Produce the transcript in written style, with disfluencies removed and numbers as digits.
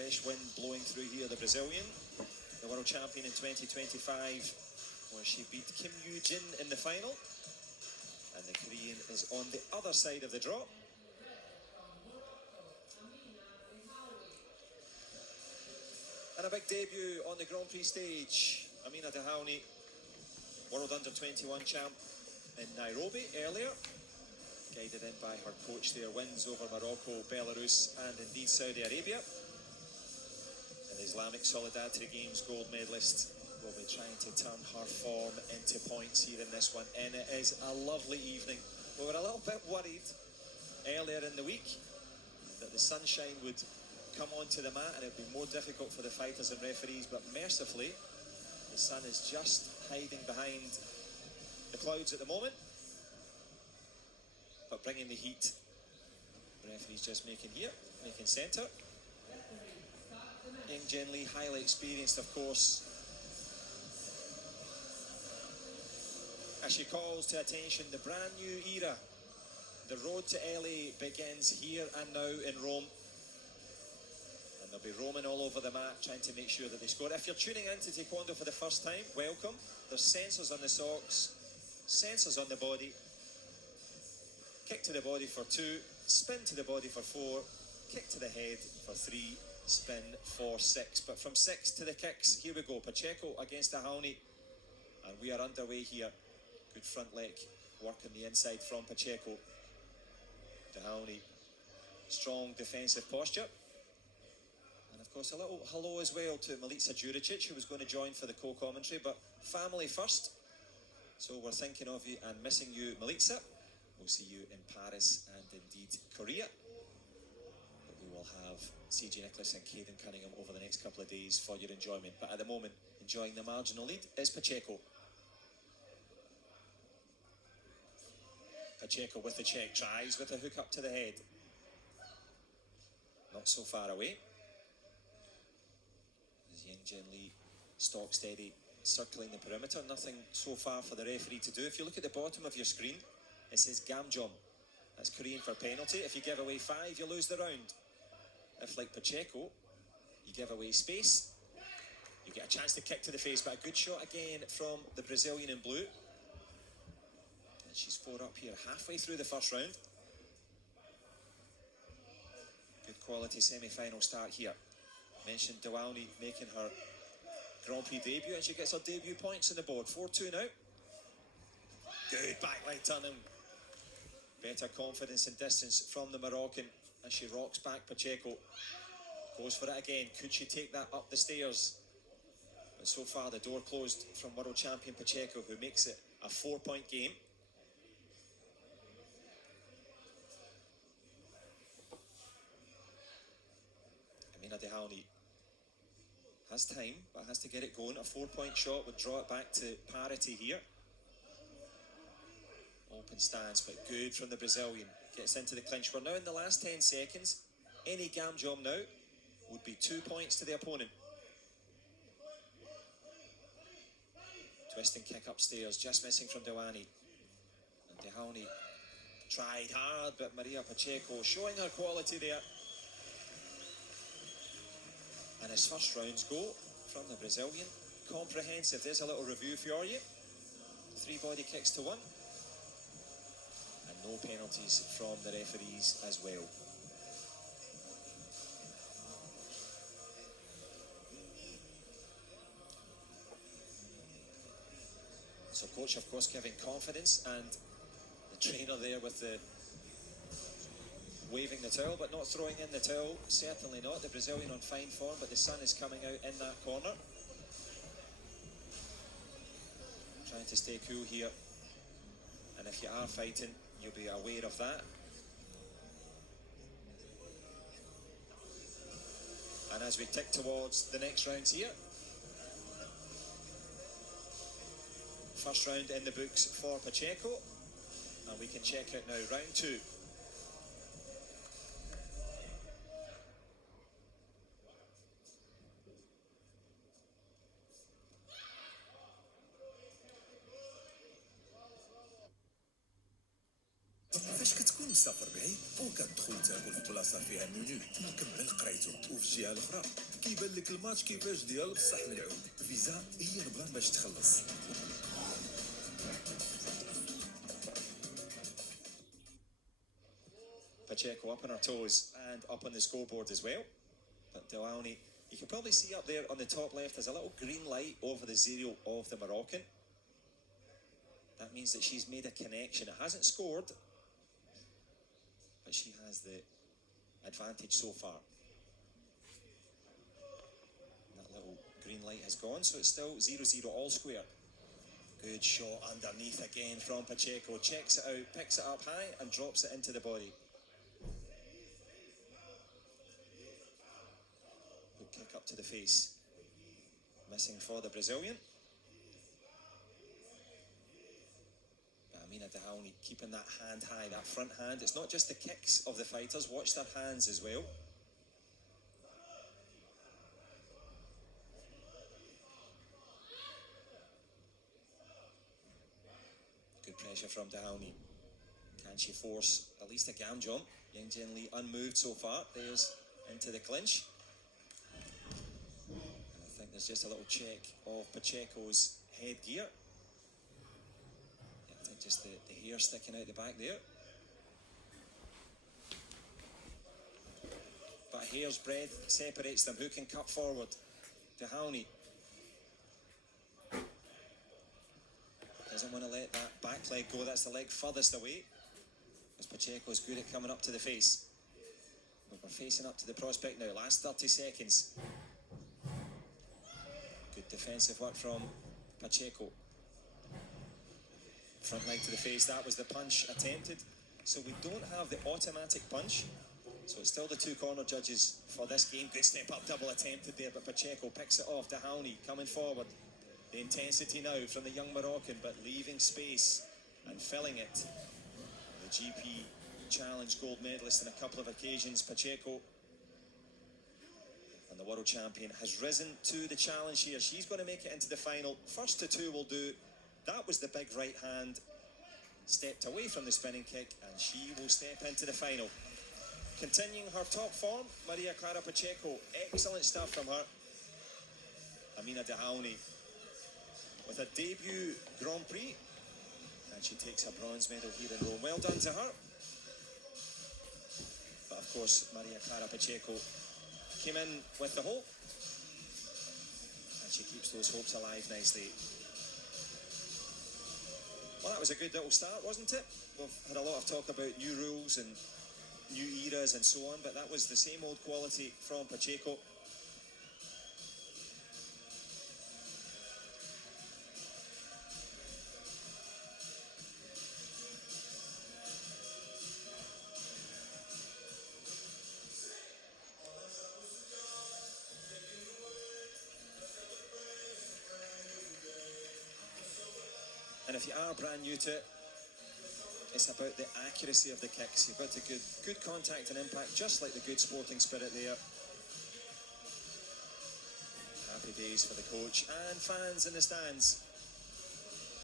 fresh wind blowing through here. The Brazilian, the world champion in 2025, where she beat Kim Yoo-jin in the final. And the Korean is on the other side of the draw. And a big debut on the Grand Prix stage. Amina DEHHAOUI, World Under-21 champ in Nairobi earlier. Guided in by her coach there. Wins over Morocco, Belarus and indeed Saudi Arabia. And the Islamic Solidarity Games gold medalist will be trying to turn her form into points here in this one. And it is a lovely evening. We were a little bit worried earlier in the week that the sunshine would come onto the mat and it would be more difficult for the fighters and referees, but mercifully the sun is just hiding behind the clouds at the moment, but bringing the heat. The referee's just making centre. Young Jen Lee, highly experienced of course, as she calls to attention the brand new era. The road to LA begins here and now in Rome. And they'll be roaming all over the mat trying to make sure that they score. If you're tuning into Taekwondo for the first time, welcome. There's sensors on the socks, sensors on the body. Kick to the body for 2, spin to the body for 4, kick to the head for 3, spin for 6. But from 6 to the kicks, here we go. Pacheco against DEHHAOUI. And we are underway here. Good front leg work on the inside from Pacheco. DEHHAOUI, strong defensive posture. And of course a little hello as well to Milica Juricic, who was going to join for the co-commentary, but family first. So we're thinking of you and missing you, Milica. We'll see you in Paris and indeed Korea. But we will have CJ Nicholas and Caden Cunningham over the next couple of days for your enjoyment. But at the moment, enjoying the marginal lead is Pacheco. Pacheco with the check, tries with a hook up to the head. Not so far away. As Young Jen Lee stock steady, circling the perimeter. Nothing so far for the referee to do. If you look at the bottom of your screen, it says Gamjom. That's Korean for penalty. If you give away 5, you lose the round. If, like Pacheco, you give away space, you get a chance to kick to the face. But a good shot again from the Brazilian in blue. And she's 4 up here, halfway through the first round. Good quality semi-final start here. Mentioned DEHHAOUI making her Grand Prix debut, and she gets her debut points on the board. 4-2 now. Good back leg turning. Better confidence and distance from the Moroccan as she rocks back Pacheco. Goes for it again. Could she take that up the stairs? But so far the door closed from world champion Pacheco, who makes it a 4-point game. Amina DEHHAOUI has time, but has to get it going. A 4-point shot would draw it back to parity here. Open stance, but good from the Brazilian. Gets into the clinch. We're now in the last 10 seconds. Any Gamjom now would be 2 points to the opponent. Twisting kick upstairs, just missing from DEHHAOUI. And DEHHAOUI tried hard, but Maria Pacheco showing her quality there. And as first rounds go from the Brazilian, comprehensive. There's a little review for you. 3 body kicks to 1. And no penalties from the referees as well. So coach, of course, giving confidence, and the trainer there with the waving the towel, but not throwing in the towel. Certainly not. The Brazilian on fine form, but the sun is coming out in that corner. Trying to stay cool here. And if you are fighting, you'll be aware of that. And as we tick towards the next rounds here, first round in the books for Pacheco, and we can check out now round 2. فاش كتكون مسافر بعيد وكتدخل تاكل في بلاصه فيها منيو مكمل قرايته وفي الجهه الاخرى كيبان لك الماتش كيفاش ديال بصح ملعوب. فيزا هي البلان باش تخلص. Pacheco up on her toes and up on the scoreboard as well. But DEHHAOUI, you can probably see up there on the top left, there's a little green light over the zero of the Moroccan. That means that she's made a connection. It hasn't scored, but she has the advantage so far. That little green light has gone, so it's still 0-0 all square. Good shot underneath again from Pacheco. Checks it out, picks it up high and drops it into the body. Good kick up to the face. Missing for the Brazilian. Amina DEHHAOUI keeping that hand high, that front hand. It's not just the kicks of the fighters, watch their hands as well. Good pressure from DEHHAOUI. Can she force at least a gam jump? Yingjin Lee unmoved so far. There's into the clinch. And I think there's just a little check of Pacheco's headgear. Just the hair sticking out the back there. But hair's breadth separates them. Who can cut forward? DEHHAOUI doesn't want to let that back leg go. That's the leg furthest away. As Pacheco's good at coming up to the face. But we're facing up to the prospect now. Last 30 seconds. Good defensive work from Pacheco. Front leg to the face, that was the punch attempted. So we don't have the automatic punch. So it's still the two corner judges for this game. Good step up double attempted there, but Pacheco picks it off. DEHHAOUI coming forward. The intensity now from the young Moroccan, but leaving space and filling it. The GP Challenge gold medalist in a couple of occasions, Pacheco. And the world champion has risen to the challenge here. She's going to make it into the final. First to two will do. That was the big right hand, stepped away from the spinning kick, and she will step into the final. Continuing her top form, Maria Clara Pacheco, excellent stuff from her. Amina DEHHAOUI with a debut Grand Prix, and she takes a bronze medal here in Rome. Well done to her. But of course, Maria Clara Pacheco came in with the hope, and she keeps those hopes alive nicely. Well, that was a good little start, wasn't it? We've had a lot of talk about new rules and new eras and so on, but that was the same old quality from Pacheco. And if you are brand new to it, it's about the accuracy of the kicks. You've got to get good contact and impact, just like the good sporting spirit there. Happy days for the coach and fans in the stands.